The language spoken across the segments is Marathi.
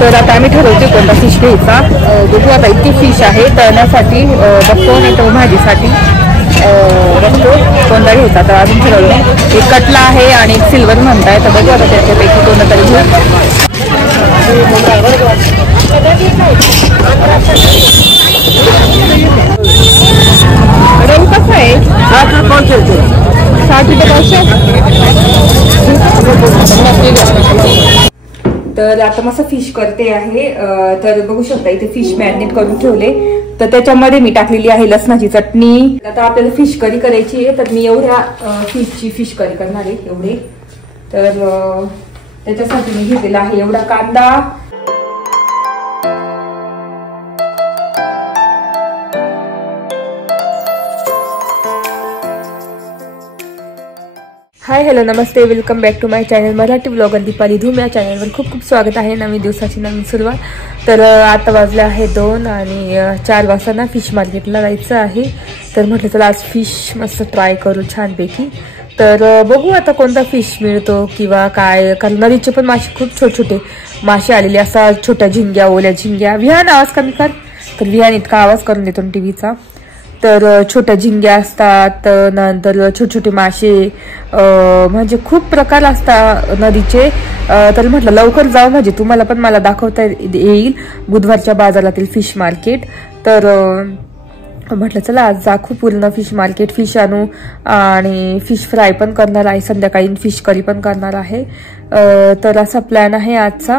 तर आता आम्ही ठरवतो कोणता फिश घ्यायचा. बघू आता इतकी फिश आहे तळण्यासाठी बघतो नाही तर भाजीसाठी बघतो कोणता घ्यायचा. तर अजून ठरवलं एक कटला आहे आणि एक सिल्वर म्हणताय. तर बघू आता त्याच्यापैकी कोणतं तरी घेऊ. रऊ कसं आहे 60 रुपये पावशे. तर आता मस्त फिश करते आहे. तर बघू शकता इथे फिश मॅरिनेट करून ठेवले. तर त्याच्यामध्ये मी टाकलेली आहे लसणाची चटणी. आता आपल्याला फिश करी करायची आहे. तर मी एवढ्या फिशची फिश करी करणार आहे एवढे. तर त्याच्यासाठी मी घेतलेला आहे एवढा कांदा. हाय हॅलो नमस्ते welcome back to my channel Marathi blogger Deepali Dhoom. या चॅनलवर खूप खूप स्वागत आहे. नवीन दिवसाची नवीन सुरुवात. तर आता वाजले आहे 2 आणि 4 वाजता ना फिश मार्केटला जायचं आहे. तर म्हटलं चला आज फिश मस्त ट्राय करू छानपैकी. तर बघू आता कोणता फिश मिळतो किंवा काय. कारण नदीचे पण मासे खूप छोटे छोटे मासे आलेले असतात. छोट्या झिंग्या ओल्या झिंग्या. विहान आवाज कमी कर. तर विहान इतका आवाज करून देतो टीव्हीचा. तर छोट्या झिंग्या असतात. नंतर छोटे छोटे मासे म्हणजे खूप प्रकार असतात नदीचे. तर म्हटलं लवकर जाऊ म्हणजे तुम्हाला पण मला दाखवता येईल बुधवारच्या बाजारातील फिश मार्केट. तर म्हटलं चला आज दाखवू पूर्ण फिश मार्केट. फिश आणू आणि फिश फ्राय पण करणार आहे. संध्याकाळी फिश करी पण करणार आहे. तर असा प्लॅन आहे आजचा.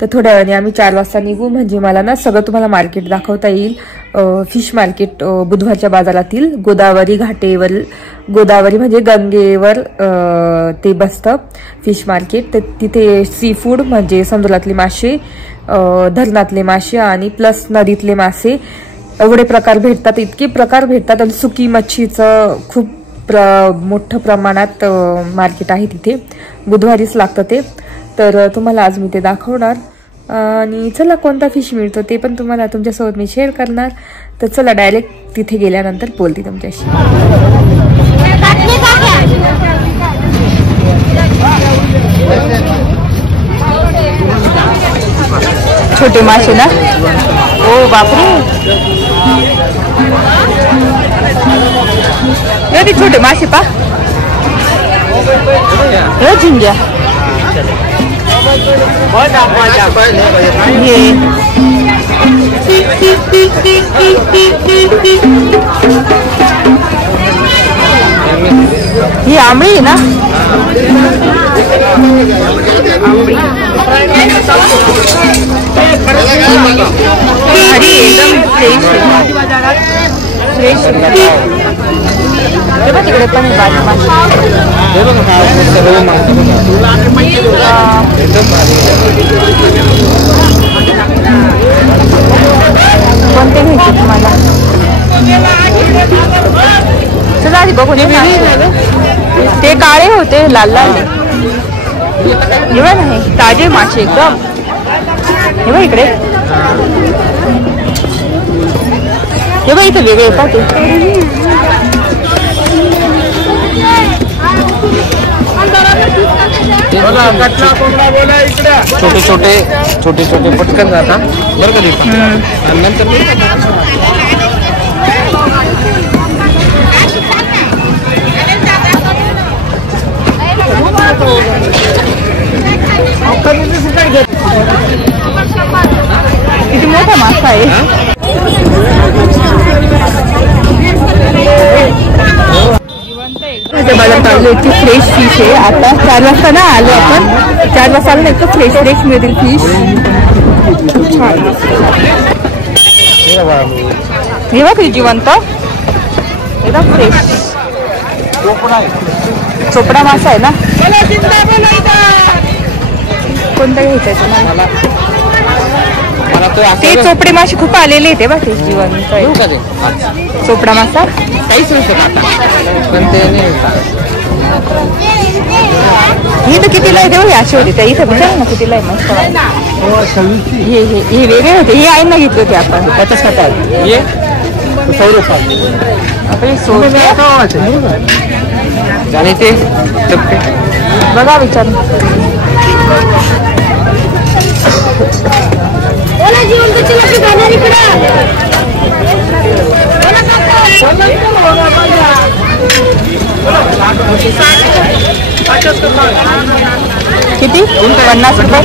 तर थोड्या वेळाने आम्ही 4 वाजता निघू म्हणजे मला ना सगळं तुम्हाला मार्केट दाखवता येईल. फिश मार्केट बुधवारच्या बाजारातील गोदावरी घाटेवर. गोदावरी म्हणजे गंगेवर ते बसतं फिश मार्केट. तर तिथे सी फूड म्हणजे समुद्रातले मासे, धरणातले मासे आणि प्लस नदीतले मासे एवढे प्रकार भेटतात. इतके प्रकार भेटतात. आणि सुकी मच्छीचं खूप मोठं प्रमाणात मार्केट आहे तिथे. बुधवारीच लागतं ते. तर तुम्हाला आज मी ते दाखवणार. आणि चला कोणता फिश मिळतो ते पण तुम्हाला तुमच्यासोबत मी शेअर करणार. तर चला डायरेक्ट तिथे गेल्यानंतर बोलते तुमच्याशी. छोटे मासे ना. ओ बापरे ते छोटे मासे पा झिंग्या. ही आंबळी ना. आंबळी एकदम फ्रेश तिकडे पण कोणते घ्यायचे तुम्हाला. चला आधी बघू. ते काळे होते लाल लाल. एवढं नाही ताजे मासे एकदम. हे बघ इकडे. हे बघ इथे वेगळे पाहते. छोटे छोटे छोटे छोटे पटकन जाता बरं का. नंतर किती मोठा मासा आहे. इतकी फ्रेश फिश आहे. आता 4 वाजता ना आलो आपण. 4 वाजता आलो ना इतकं फ्रेश फ्रेश मिळतील फिश. हे बघ जिवंत एकदम फ्रेश. चोपडा मासा आहे ना. कोणता घ्यायचा तुम्हाला. ते चोपडे मासे खूप आलेले ते बघ. ते जिवंत चोपडा मासा काहीच नसतं पण ते ही तर कितीला आहे तेव्हा अशी होती. त्या इथं बघा ना कितीला आहे मस्त. हे वेगळे होते. हे आहे ना घेतले होते आपण. 100 ते बघा विचार. किती? 50 रुपये.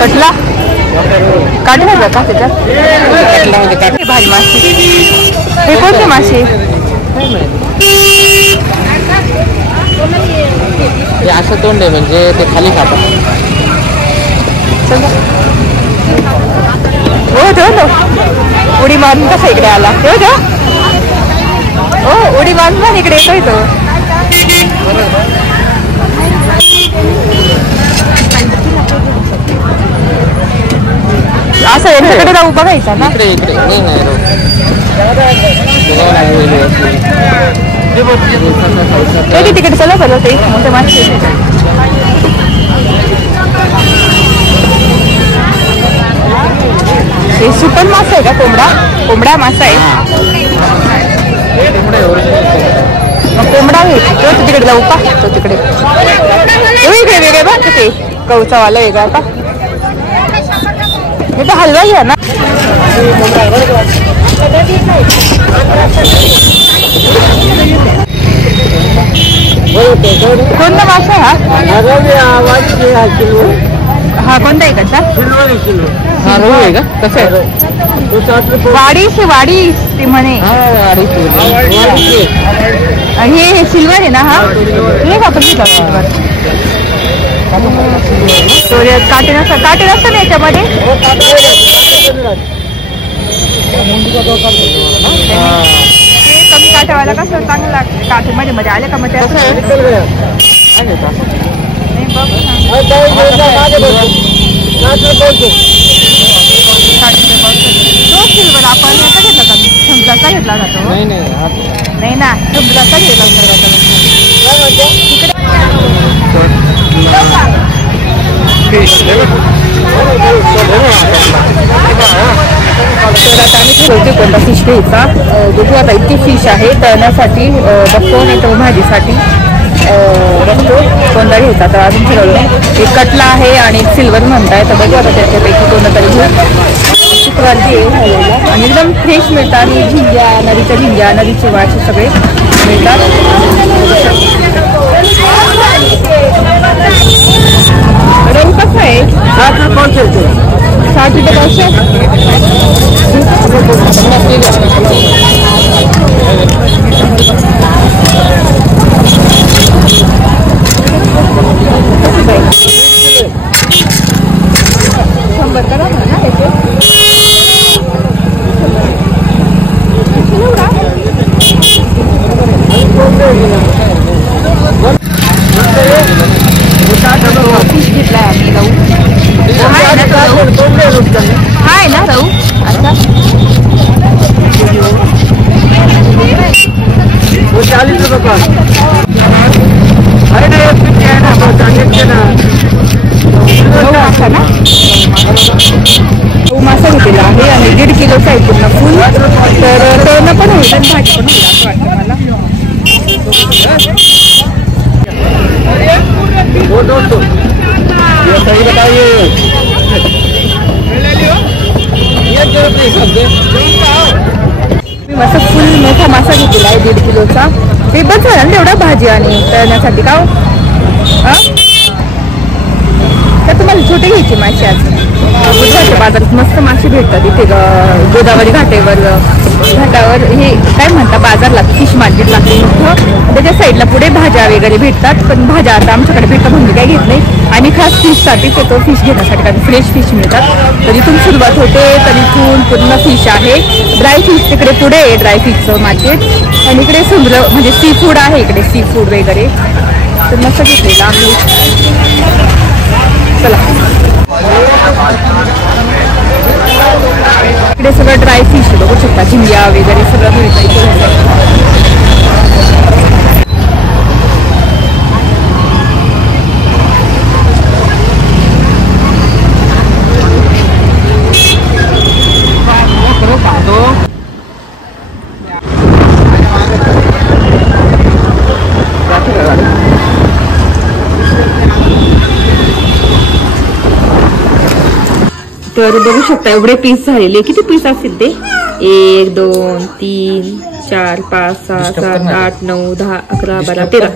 कटला काढ का त्याच्यात भाजी मासे. हे कोणते मासे? असं तोंड आहे म्हणजे ते खाली खातात. हो ठेव उडी मारून कसा इकडे आला. ठेव हो उडी मारून पण इकडे येतोय तो. असं यांच्याकडे जाऊ बघायचं ना. इकडे तिकडे चला चला ते मोठे मासे. हे सुपन मासा आहे का? कोंबडा मासा आहे. कोंबडा आहे तो तिकडे जाऊ का? तो तिकडे इकडे वेगळे बघ ते कवचावाला वेगळा का? हे तर हलवाई आहे ना. कोणता मासा हा? हा कोणता आहे कसा? हा रोहू आहे का? कसं आहे? वाडीस ते म्हणे. हे सिल्वर आहे ना? हा हे का? पण सिल्वर काटे नसतात ना याच्यामध्ये. ते कमी काठेवाला कसं चांगलं लागतं. काठे मध्ये मध्ये आले का मग ते सिल्वर आपण याचा घेतला का? समुद्राचा घेतला जातो. नाही ना समुद्राचा घेतला कोणता फिश घ्यायचा बघू आता. इतकी फिश आहे तळण्यासाठी बघतो नाही तर भाजीसाठी बघतो कोणता घ्यायचा. तर अजून ठरवलं नाही. एक कटला आहे आणि एक सिल्वर म्हणताय. तर बघू आता त्याच्यापैकी कोणता तरी घेऊ. शुक्रवारची आहे आणि एकदम फ्रेश मिळतात. झिंग्या नदीच्या झिंग्या नदीचे वाचे सगळे मिळतात. रंग कसा आहे? 60 रुपये पावशे. शंभर करा ना ह्याचे. फिश घेतलाय आम्ही. राहू हाय ना राहू. अच्छा 40 रुपये. मासा घेतलेला आहे आणि 1.5 किलोचा आहे पूर्ण फुल. तर तळणं पण होईल आणि भाजी पण होईल असं वाटतं मला. मस्त फुल मोठा मासा घेतलेला आहे 1.5 किलोचा. ते बस झाला ना तेवढा भाजी आणि तळण्यासाठी का? तर तुम्हाला छोटे घ्यायचे मासे. आज बुधवारच्या बाजारात मस्त मासे भेटतात इथे गोदावरी घाटावर. हे काय म्हणतात बाजारला फिश मार्केट लागते मोठं. त्याच्या साईडला पुढे भाज्या वगैरे भेटतात. पण भाज्या आता आमच्याकडे भेटतात म्हणजे काही घेत नाही. आणि खास फिशसाठी तो फिश घेण्यासाठी कारण फ्रेश फिश मिळतात. तर इथून सुरुवात होते तर इथून पूर्ण फिश आहे. ड्राय फिश तिकडे पुढे आहे ड्राय फिशचं मार्केट. आणि इकडे समुद्र म्हणजे सी फूड आहे. इकडे सी फूड वगैरे तर मस्त घेतलेलं आम्ही. चला इकडे सगळं ड्राय फिश बघू शकता. झिंग्या वगैरे सगळं मिळतं इकडे. तर बघू शकता एवढे पीस झालेले. किती पीस असतील ते? 1 2 3 4 5 6 7 8 9 10 11 12 13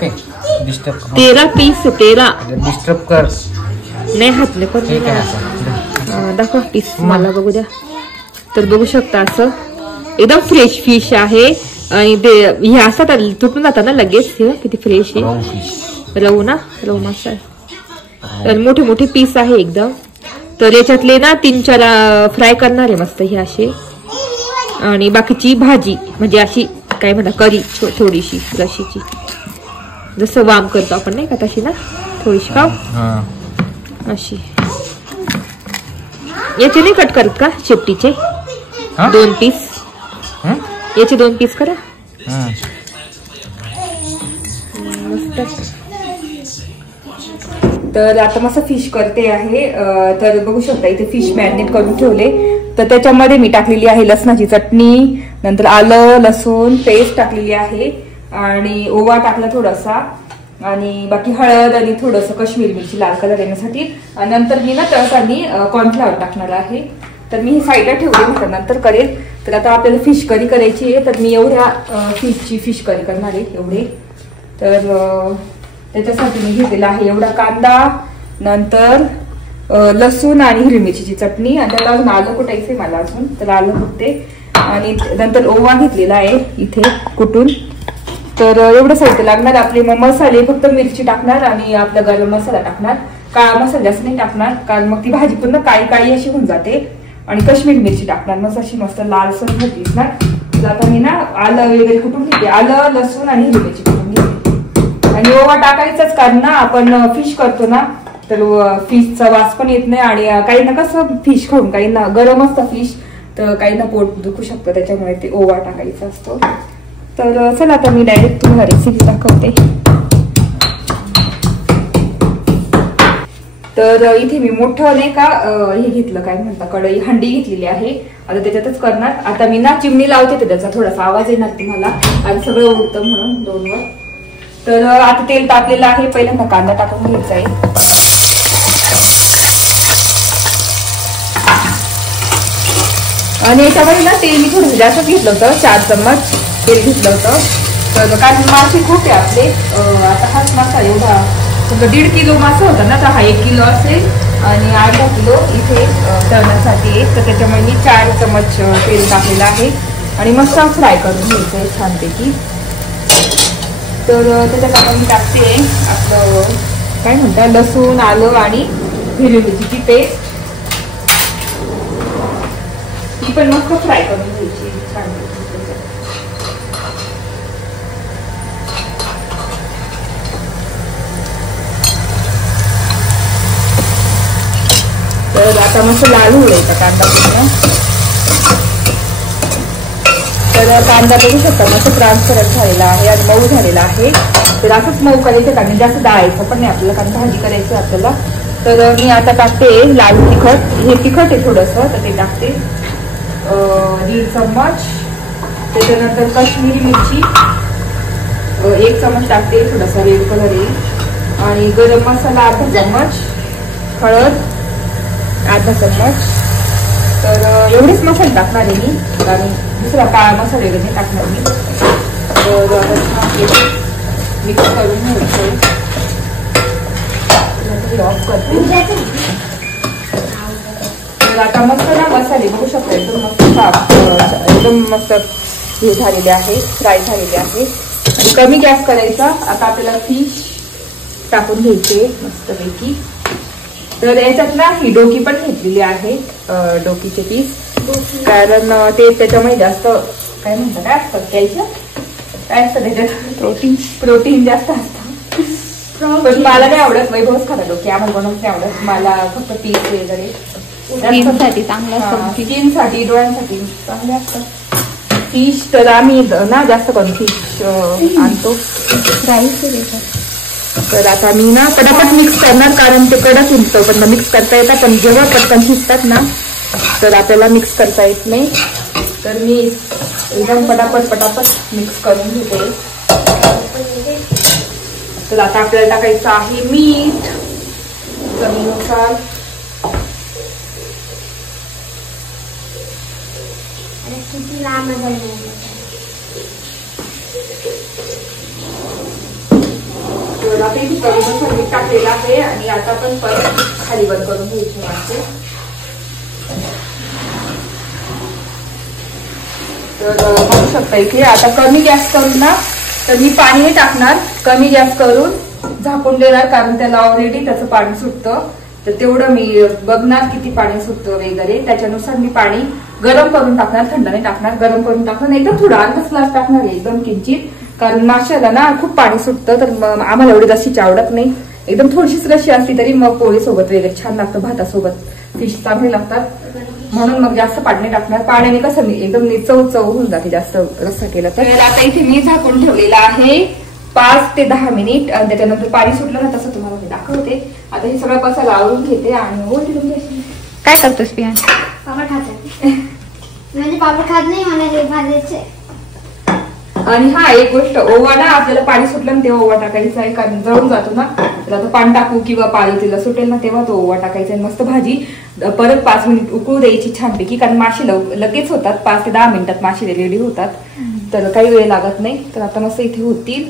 13 पीस. 13 डिस्टर्ब कर नाही हातले पण दाखवा पीस मला बघू द्या. तर बघू शकता असं एकदम फ्रेश फिश आहे. आणि ते हे असतात तुटून जातात ना लगेच. हे किती फ्रेश आहे. रवू मासा आहे. तर मोठे मोठे पीस आहे एकदम. तर याच्यातले ना 3-4 फ्राय करणार आहे मस्त हे असे. आणि बाकीची भाजी म्हणजे अशी काय म्हणा करी थोडीशी रशीची, जसं वाम करतो आपण नाही का तशी ना थोडीशी खाऊ अशी. याचे नाही कट करत का शेपटीचे 2 पीस? याचे 2 पीस करा मस्त. तर आता मस्त फिश करते आहे. तर बघू शकता इथे फिश मॅरिनेट करून ठेवले. तर त्याच्यामध्ये मी टाकलेली आहे लसणाची चटणी, नंतर आलं लसूण पेस्ट टाकलेली आहे आणि ओवा टाकला थोडासा आणि बाकी हळद आणि थोडंसं काश्मीरी मिरची लाल कलर येण्यासाठी. नंतर मी ना तळताना कॉर्नफ्लॉवर टाकणार आहे. तर मी ही साईडला ठेवली नंतर करेल. तर आता आपल्याला फिश करी करायची आहे. तर मी एवढ्या फिशची फिश करी करणार आहे एवढे. तर त्याच्यासाठी मी घेतलेला आहे एवढा कांदा, नंतर लसूण आणि हिरवी मिरचीची चटणी आणि त्याला अजून आलं कुटायचंय मला अजून. तर आलं कुटते आणि नंतर ओवा घेतलेला आहे इथे कुटून. तर एवढं साहित्य लागणार. आपले मग मसाले फक्त मिरची टाकणार आणि आपला गरम मसाला टाकणार. काळा मसाला जास्त नाही टाकणार कारण मग ती भाजी पूर्ण काळी काळी अशी होऊन जाते. आणि काश्मीरी मिरची टाकणार मस्त अशी मस्त लालसर होतीच ना. तर आता मी ना आलं वगैरे कुटून घेते. आलं लसूण आणि हिरवी मिरची कुटून घेते. आणि ओवा टाकायचाच कारण ना आपण फिश करतो ना तर फिशचा वास पण येत नाही. आणि काही ना कसं फिश खाऊन काही ना गरम असतं फिश तर काही ना पोट दुखू शकतं त्याच्यामुळे ते ओवा टाकायचा असतो. तर चला आता मी डायरेक्ट तुम्हाला रेसिपी दाखवते. तर इथे मी मोठं नाही का हे घेतलं काय म्हणता कढई हंडी घेतलेली आहे. आता त्याच्यातच करणार. आता मी ना चिमणी लावते त्याचा थोडासा आवाज येणार तुम्हाला आणि सगळं उडतं म्हणून 2 वर. तर आता तेल तापलेलं आहे. पहिल्यांदा कांदा टाकून घ्यायचा आहे. आणि याच्यामध्ये ना तेल मी थोडं जास्तच घेतलं होतं. 4 चम्मच तेल घेतलं होतं. तर कारण मासे खूप आहे आपले. आता हाच मासा एवढा 1.5 किलो मासा होता ना. तर हा 1 किलो असेल आणि 1/2 किलो इथे तळण्यासाठी आहे. तर त्याच्यामुळे मी 4 चम्मच तेल टाकलेलं आहे आणि मस्त फ्राय करून घ्यायचं आहे छानपैकी. तर त्याच्यात आता मी टाकते आपलं काय म्हणतात लसूण आलं आणि हिरवी मिरचीची पेस्ट. ती पण मस्त फ्राय करून घ्यायची छान. तर आता मस्त लाल होऊ द्यायचा कांदा पूर्ण. तर कांदा बघू शकता मस्त ट्रान्सपरंट झालेला आहे आणि मऊ झालेला आहे. तर असंच मऊ करायचं कारण जास्त डाळायचं पण नाही आपल्याला कारण भाजी करायची आपल्याला. तर मी आता टाकते लाल तिखट. हे तिखट आहे थोडंसं तर ते टाकते 1.5 चम्मच. त्याच्यानंतर काश्मीरी मिरची 1 चम्मच टाकते थोडासा रेड कलर येईल. आणि गरम मसाला 1/2 चम्मच. हळद 1/2 चम्मच. तर एवढेच मसाले टाकणार आहे मी आणि दुसरा काळा मसाला वगैरे नाही टाकणार मी. तर मिक्स करून घ्यायचं. ऑफ करते. तर आता मस्त ना मसाले बघू शकता एकदम मस्त एकदम मस्त हे झालेले आहे फ्राय झालेले आहे. आणि कमी गॅस करायचा. आता आपल्याला फिश टाकून घ्यायचे मस्तपैकी. तर याच्यात ना ही डोकी पण घेतलेली आहे डोकीचे पीस कारण ते त्याच्यामध्ये जास्त काय म्हणतात काय असतं कॅल्शियम काय असतं त्याच्यात प्रोटीन जास्त असतं. पण मला नाही आवडत. वैभवच खातात डोकी आम्हाला बनवत नाही आवडत. मला फक्त पीस वगैरे स्किनसाठी चांगलं असतं. स्किनसाठी डोळ्यांसाठी चांगले असतात फिश. तर आम्ही ना जास्त करून फिश आणतो राईस. तर आता मी ना पटापट मिक्स करणार कारण ते कडक शिजतं पण मिक्स करता येतात पण जेव्हा पटकन शिजतात ना तर आपल्याला मिक्स करता येत नाही. तर मी एकदम पटापट मिक्स करून घेते. तर आता आपल्याला टाकायचं आहे मीठ चवीनुसार. तर आता इथे कमी मसाला टाकलेला आहे आणि आता आपण परत खाली बंद करून घ्यायचे मासे. तर बघू शकता इथे आता कमी गॅस करून ना, तर मी पाणी नाही टाकणार, कमी गॅस करून झाकून देणार, कारण त्याला ऑलरेडी त्याचं पाणी सुटतं. तर तेवढं मी बघणार किती पाणी सुटतं वगैरे, त्याच्यानुसार मी पाणी गरम करून टाकणार, थंड नाही टाकणार, गरम करून टाकणार. एकदम थोडा अर्धा ग्लास टाकणार आहे, एकदम किंचित, कारण माशाला ना खूप पाणी सुटतं. तर आम्हाला एवढी रस्सीची आवडत नाही, एकदम थोडीशीच रस्सी असली तरी मग पोळी सोबत वगैरे छान लागतं, भातासोबत फिश चांगले लागतात, म्हणून मग जास्त पाणी नाही टाकणार. पाण्याने कसं एकदम चव होऊन जाते जास्त रस्सा केला तर. आता इथे मी झाकून ठेवलेला आहे 5 ते 10 मिनिट, आणि त्याच्यानंतर पाणी सुटलं ना तसं तुम्हाला मी दाखवते. आता हे सगळं मसाला आवरून घेते आणि बोलते तुमच्याशी. काय करतोस पियान? पापड खात म्हणजे पापड खात नाही, मला हे भाजायचे. आणि हा एक गोष्ट, ओवा ना आपल्याला पाणी सुटलं ना तेव्हा ओवा टाकायचा आहे, कारण जळून जातो ना. तर आता पाणी टाकू किंवा पाणी तिला सुटेल ना तेव्हा तो ओवा टाकायचा आहे. मस्त भाजी परत 5 मिनिट उकळू द्यायची छानपैकी, कारण मासे लगेच होतात, 5 ते 10 मिनिटात मासे रेडी होतात, तर काही वेळ लागत नाही. तर आता मस्त इथे होतील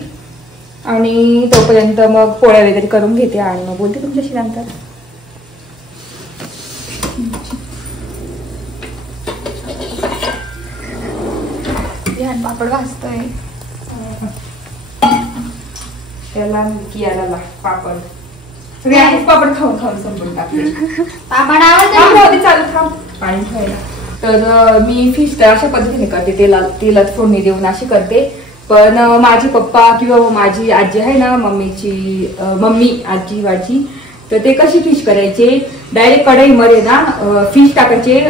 आणि तोपर्यंत मग पोळ्या वगैरे करून घेते आणि मग बोलते तुमच्याशी नंतर. पापड भाजतोय त्याला कियाला पापड, सगळे पापड खाऊन संपून टाकते. पापड आवडते चालू थांब पाणी ठेवायला. तर मी फिश तर अशा पद्धतीने करते, तेलात फोडणी देऊन अशी करते. पण माझे पप्पा किंवा माझी आजी आहे ना, मम्मी आजी माझी, तर ते कशी फिश करायचे, डायरेक्ट कढईमध्ये ना फिश टाकायचे,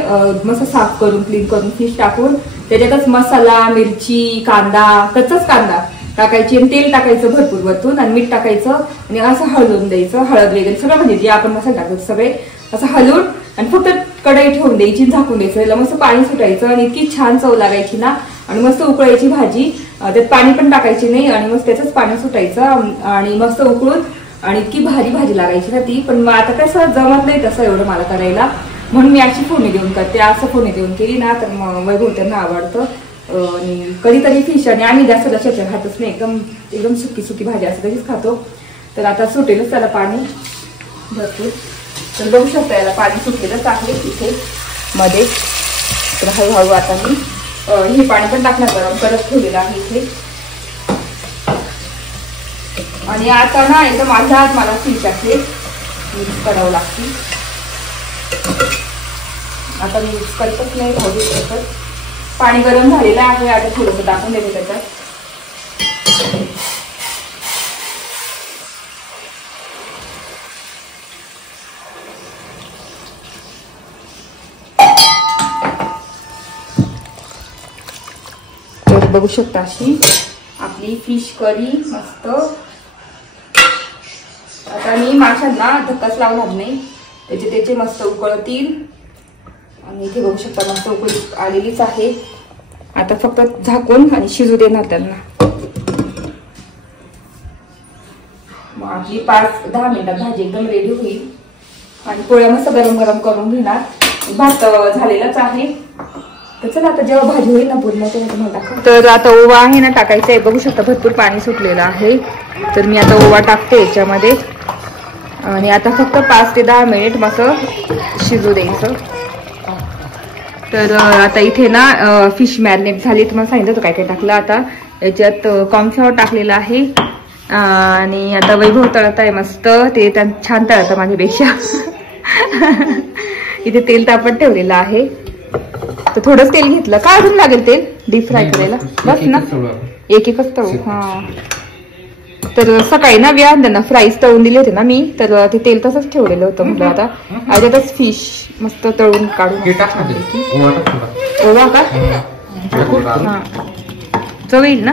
मस्त साफ करून क्लीन करून फिश टाकून त्याच्यातच मसाला, मिरची, कांदा, कच्चाच कांदा टाकायची आणि तेल टाकायचं भरपूर वरतून आणि मीठ टाकायचं आणि असं हलवून द्यायचं, हळद वगैरे सगळं म्हणजे जे आपण मसाला टाकायचं सगळे असं हलवून आणि फक्त कढई ठेवून द्यायची, झाकून द्यायचं, याला मस्त पाणी सुटायचं आणि इतकी छान चव लागायची ना. आणि मस्त उकळायची भाजी, त्यात पाणी पण टाकायची नाही आणि मस्त त्याचंच पाणी सुटायचं आणि मस्त उकळून आणि इतकी भारी भाजी लागायची ना ती. पण आता कसं जमत नाही तसं एवढं मला करायला, म्हणून मी अशी फोडणी देऊन करते. असं फोडणी देऊन केली ना तर वैभव त्यांना आवडतं. आणि कधीतरी फिश, आणि आम्ही जास्त लक्षात खातच नाही, एकदम सुकी भाजी असं तशीच खातो. तर आता सुटेलच त्याला पाणी भरपूर, तर बघू शकता याला पाणी सुटलेलंच आहे इथे मध्ये. तर हळूहळू आता मी हे पाणी पण टाकणार, गरम करत ठेवलेलं आहे इथे. आणि आता ना एकदम माझ्या हात मला फिश आहे मिक्स करावं लागते. आता मी मिक्स करतच नाही, राहू दे. पाणी गरम झालेलं आहे, आता थोडंसं टाकून देते त्याच्यात. तर बघू शकता अशी आपली फिश करी मस्त. आता मी माशांना धक्काच लावणार नाही, त्याचे मस्त उकळतील. आणि इथे बघू शकता मस्त उकळी आलेलीच आहे. आता फक्त झाकून आणि शिजू देणार त्यांना. मग आपली 5-10 मिनिटात भाजी एकदम रेडी होईल आणि पोळ्या मस्त गरम गरम करून घेणार. भात झालेलाच आहे. तर चला आता जेव्हा भाजी होईल ना पूर्ण तेव्हा तुम्हाला दाखव. तर आता ओवा आहे ना टाकायचा आहे, बघू शकता भरपूर पाणी सुटलेलं आहे. तर मी आता ओवा टाकते याच्यामध्ये आणि आता फक्त 5 ते 10 मिनिट मस्त शिजू द्यायचं. तर आता इथे ना फिश मॅरिनेट झाली, तुम्हाला सांगितलं होतं काय काय टाकलं. आता याच्यात कॉर्नफ्लॉवर टाकलेलं आहे आणि आता वैभव तळत आहे मस्त. ते छान तळतं माझ्यापेक्षा. इथे तेल तापत ठेवलेलं आहे, तर थोडंच तेल घेतलं. काय अजून लागेल तेल डीप फ्राय करायला? बस ना, एकच तळू. हा, तर सकाळी ना त्यांना फ्राईज तळून दिले होते ना मी, तर ते तेल तसंच ठेवलेलं होतं. म्हटलं आता याच्यातच फिश मस्त तळून काढून. ओवा का? हा, चव येईल ना.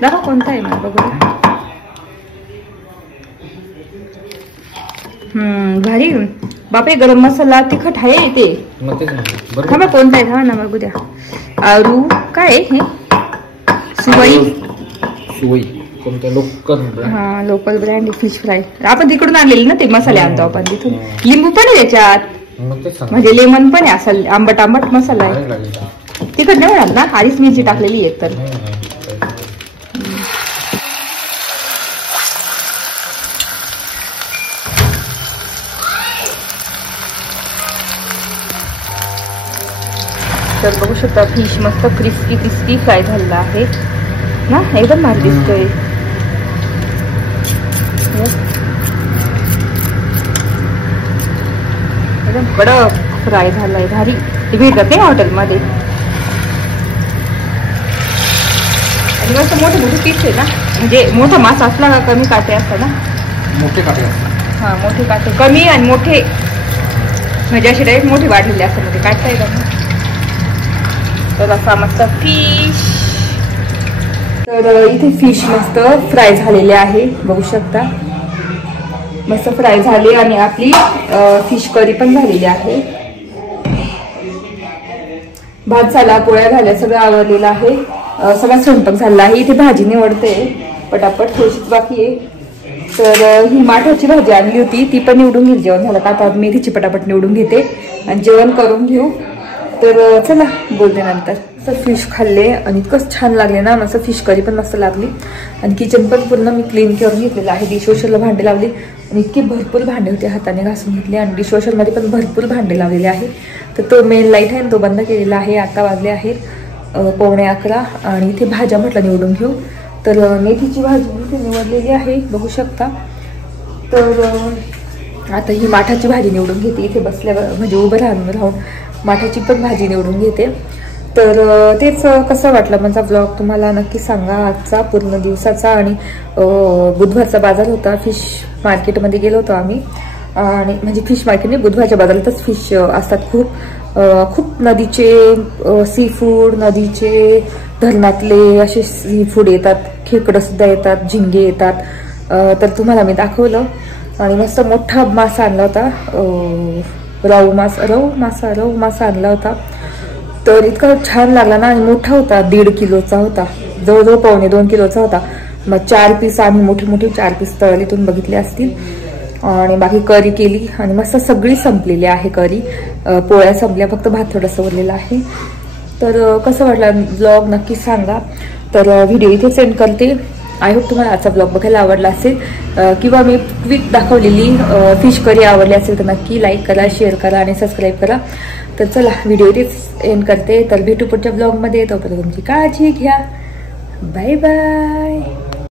दाखवा कोणता आहे मला बघू. भारी. बापरे, गरम मसाला तिखट आहे ते. थांबा कोणता आहे, हा ना बघू द्या. आरू काय हे? सुवई. हा, लोकल ब्रँड फिश फ्राय. आपण तिकडून आणलेली ना ते मसाले आणतो आपण तिथून. लिंबू पण आहे त्याच्यात, म्हणजे लेमन पण आहे, असा आंबट मसाला आहे. तिखट नाही होणार ना, आधीच मिरची टाकलेली आहे तर. तर बघू शकता फिश मस्त क्रिस्पी क्रिस्पी फ्राय झालेला आहे ना, एकदम भारी दिसतोय. एकदम कडक फ्राय झालाय, भारी. ते भेटत नाही हॉटेलमध्ये. आणि मस्त मोठे मोठे पीस आहे ना, म्हणजे मोठा मासा असला का कमी काटे असतात ना, मोठे काटे असतात. हा मोठे काटे कमी आणि मोठे म्हणजे असे डायरेक्ट मोठे वाढलेले असतात मध्ये काटताय का ना. तर असा मस्त फिश. तर इथे फिश मस्त फ्राय झालेले आहे, बघू शकता मस्त फ्राय झाले. आणि आपली फिश करी पण झालेली आहे. भात झाला, पोळ्या झाल्या, सगळं आवरलेलं आहे. सगळा स्वयंपाक झाला आहे. इथे भाजी निवडते पटापट, थोडीशीच बाकी आहे. तर ही माठाची भाजी आणली होती, ती पण निवडून घेईल. जेवण झालं का आता मेथीची पटापट निवडून घेते आणि जेवण करून घेऊ. तर चला बोलते नंतर. तर फिश खाल्ले आणि इतकंच छान लागले ना, मस्त फिश करी पण मस्त लागली. आणि किचन पण पूर्ण मी क्लीन करून घेतलेलं आहे. डिशवॉशरला भांडे लावली आणि इतके भरपूर भांडे होते, हाताने घासून घेतले. आणि डिशवॉशरमध्ये पण भरपूर भांडे लावलेले आहे. तर तो मेन लाईट आहे तो बंद केलेला आहे. आता वाजले आहेत 11:15 आणि इथे भाज्या म्हटलं निवडून घेऊ. तर मेथीची भाजी इथे निवडलेली आहे, बघू शकता. तर आता ही माठाची भाजी निवडून घेते. इथे बसल्यावर म्हणजे उभं राहून माठाची पण भाजी निवडून घेते. तर तेच कसं वाटलं माझा ब्लॉग तुम्हाला नक्की सांगा. आजचा पूर्ण दिवसाचा आणि बुधवारचा बाजार होता. फिश मार्केटमध्ये गेलो होतो आम्ही. आणि म्हणजे फिश मार्केटने बुधवारच्या बाजारातच फिश असतात खूप नदीचे सी फूड, नदीचे धरणातले असे सी फूड येतात. खेकडं सुद्धा येतात, झिंगे येतात. तर तुम्हाला मी दाखवलं. आणि मस्त मोठा मासा आणला होता, रव मासा आणला होता. तर इतका छान लागला ना. आणि मोठा होता, 1.5 किलोचा होता, जवळजवळ 1.25-2 किलोचा होता. मग 4 पीस आम्ही मोठे 4 पीस तळलीतून बघितले असतील. आणि बाकी करी केली आणि मस्त सगळी संपलेली आहे करी. पोळ्या संपल्या, फक्त भात थोडंसं उरलेलं आहे. तर कसं वाटलं ब्लॉग नक्की सांगा. तर व्हिडिओ इथे सेंड करते. आय होप तुम्हाला आजचा ब्लॉग बघायला आवडला असेल किंवा मी क्विक दाखवलेली फिश करी आवडली असेल तर नक्की लाईक करा, शेअर करा आणि सबस्क्राईब करा. तर चला व्हिडिओ इथेच एंड करते. तर भेटू पुढच्या ब्लॉगमध्ये. तोपर्यंत तुमची काळजी घ्या. Bye bye.